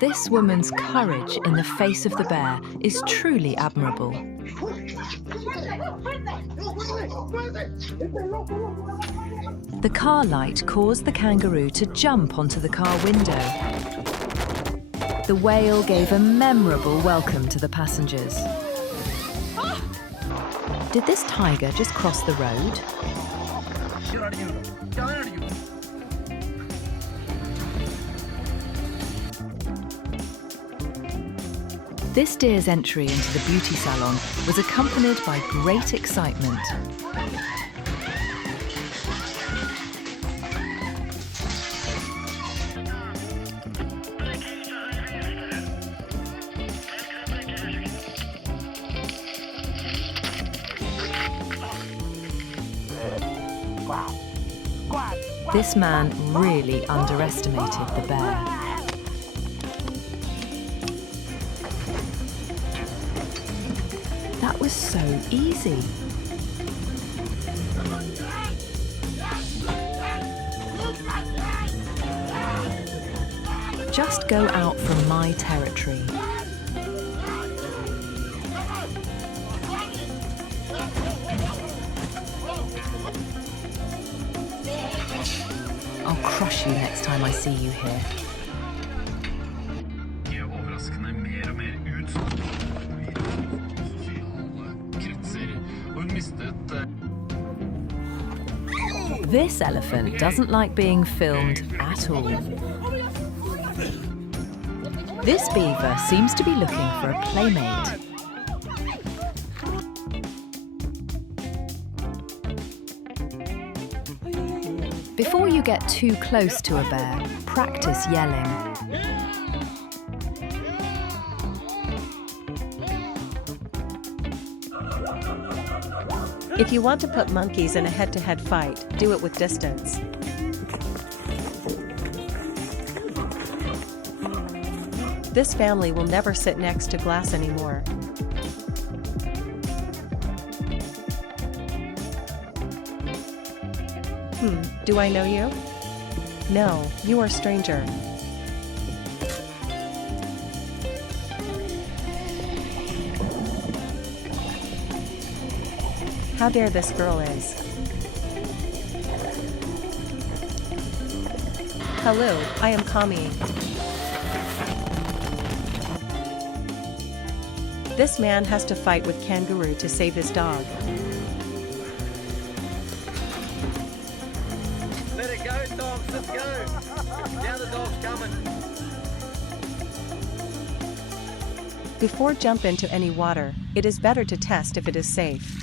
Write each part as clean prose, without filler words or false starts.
This woman's courage in the face of the bear is truly admirable. The car light caused the kangaroo to jump onto the car window. The whale gave a memorable welcome to the passengers. Did this tiger just cross the road? This deer's entry into the beauty salon was accompanied by great excitement. This man really underestimated the bear. That was so easy. Just go out from my territory. I'll crush you next time I see you here. This elephant doesn't like being filmed at all. This beaver seems to be looking for a playmate. Before you get too close to a bear, practice yelling. If you want to put monkeys in a head-to-head fight, do it with distance. This family will never sit next to glass anymore. Do I know you? No, you are a stranger. How dare this girl is. Hello, I am Kami. This man has to fight with kangaroo to save his dog. Let it go, dogs, let's go. Now the dog's coming. Before jump into any water, it is better to test if it is safe.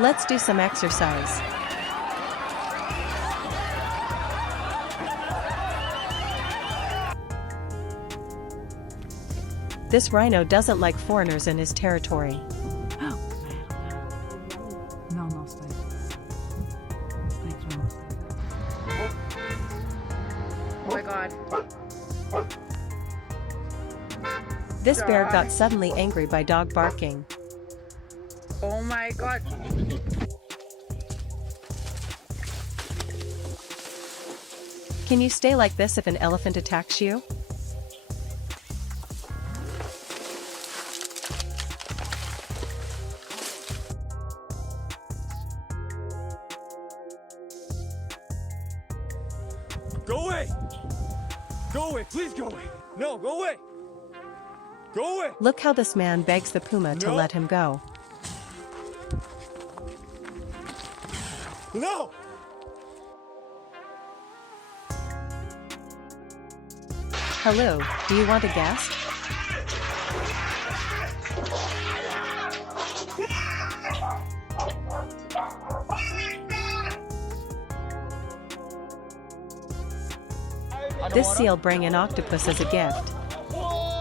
Let's do some exercise. This rhino doesn't like foreigners in his territory. No, stay. Oh my god. This bear got suddenly angry by dog barking. Oh my god. Can you stay like this if an elephant attacks you? Go away! Go away, please go away! No, go away! Go away! Look how this man begs the puma to No. let him go. No! Hello, do you want a guest? This seal bring an octopus as a gift.